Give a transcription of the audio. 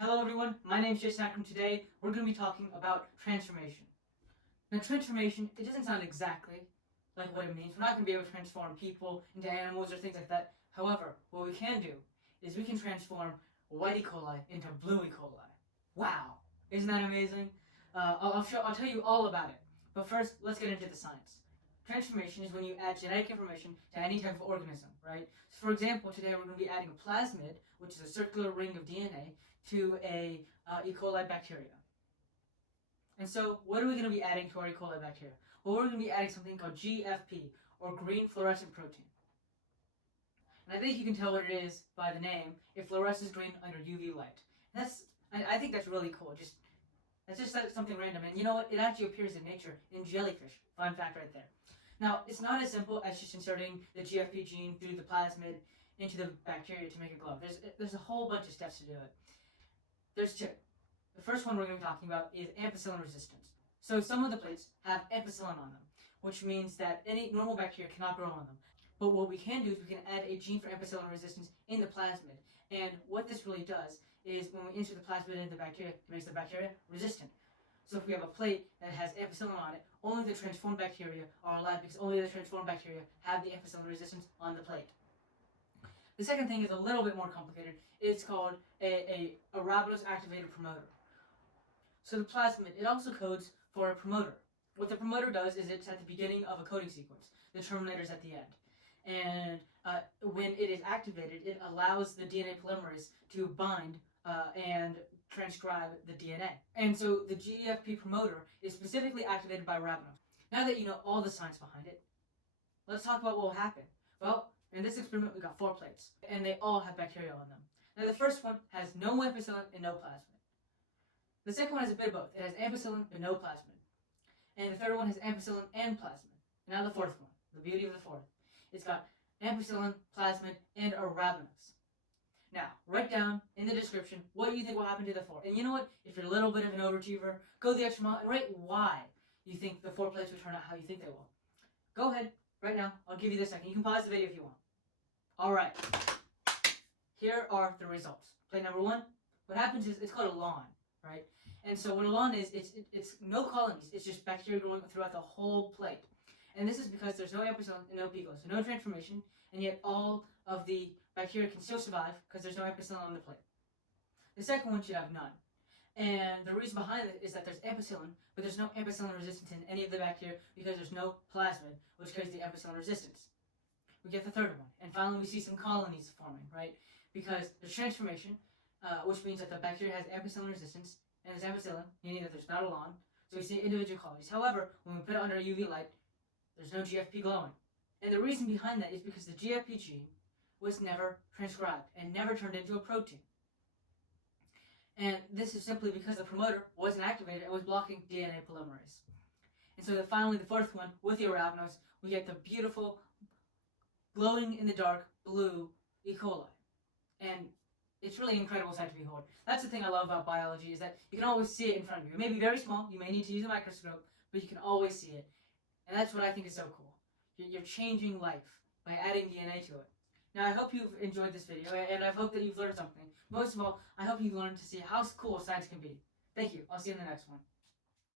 Hello everyone, my name is Jason Akram. Today we're going to be talking about transformation. Now transformation, it doesn't sound exactly like what it means. We're not going to be able to transform people into animals or things like that. However, what we can do is we can transform white E. coli into blue E. coli. Wow, isn't that amazing? I'll tell you all about it. But first, let's get into the science. Transformation is when you add genetic information to any type of organism, right? So for example, today we're going to be adding a plasmid, which is a circular ring of DNA, to a E. coli bacteria. And so what are we going to be adding to our E. coli bacteria? Well, we're going to be adding something called GFP, or green fluorescent protein. And I think you can tell what it is by the name. It fluoresces green under UV light. I think that's really cool. That's just something random. And you know what? It actually appears in nature in jellyfish. Fun fact right there. Now, it's not as simple as just inserting the GFP gene through the plasmid into the bacteria to make it glow. There's a whole bunch of steps to do it. There's two. The first one we're going to be talking about is ampicillin resistance. So some of the plates have ampicillin on them, which means that any normal bacteria cannot grow on them. But what we can do is we can add a gene for ampicillin resistance in the plasmid. And what this really does is when we insert the plasmid into the bacteria, it makes the bacteria resistant. So if we have a plate that has ampicillin on it, only the transformed bacteria are alive because only the transformed bacteria have the ampicillin resistance on the plate. The second thing is a little bit more complicated. It's called a arabinose activated promoter. So the plasmid, it also codes for a promoter. What the promoter does is it's at the beginning of a coding sequence. The terminator's at the end. And when it is activated, it allows the DNA polymerase to bind and transcribe the DNA. And so the GFP promoter is specifically activated by arabinose. Now that you know all the science behind it, let's talk about what will happen. Well, in this experiment, we got 4 plates, and they all have bacteria on them. Now, the first one has no ampicillin and no plasmid. The second one has a bit of both. It has ampicillin but no plasmid. And the third one has ampicillin and plasmid. Now the fourth one, the beauty of the fourth. It's got ampicillin, plasmid, and arabinose. Now, write down in the description what you think will happen to the 4. And you know what? If you're a little bit of an overachiever, go the extra mile and write why you think the 4 plates will turn out how you think they will. Go ahead, right now. I'll give you this second. You can pause the video if you want. Alright. Here are the results. Plate number 1. What happens is it's called a lawn, right? And so what a lawn is, it's no colonies. It's just bacteria growing throughout the whole plate. And this is because there's no ampicillin and no pGLO, so no transformation, and yet all of the bacteria can still survive because there's no ampicillin on the plate. The second one should have none. And the reason behind it is that there's ampicillin, but there's no ampicillin resistance in any of the bacteria because there's no plasmid, which carries the ampicillin resistance. We get the third one. And finally, we see some colonies forming, right? Because there's transformation, which means that the bacteria has ampicillin resistance, and there's ampicillin, meaning that there's not a lawn. So we see individual colonies. However, when we put it under UV light, there's no GFP glowing. And the reason behind that is because the GFP gene was never transcribed and never turned into a protein. And this is simply because the promoter wasn't activated and was blocking DNA polymerase. And so finally, the fourth one, with the arabinose, we get the beautiful, glowing in the dark, blue E. coli. And it's really an incredible sight to behold. That's the thing I love about biology, is that you can always see it in front of you. It may be very small, you may need to use a microscope, but you can always see it. And that's what I think is so cool. You're changing life by adding DNA to it. Now, I hope you've enjoyed this video, and I hope that you've learned something. Most of all, I hope you've learned to see how cool science can be. Thank you. I'll see you in the next one.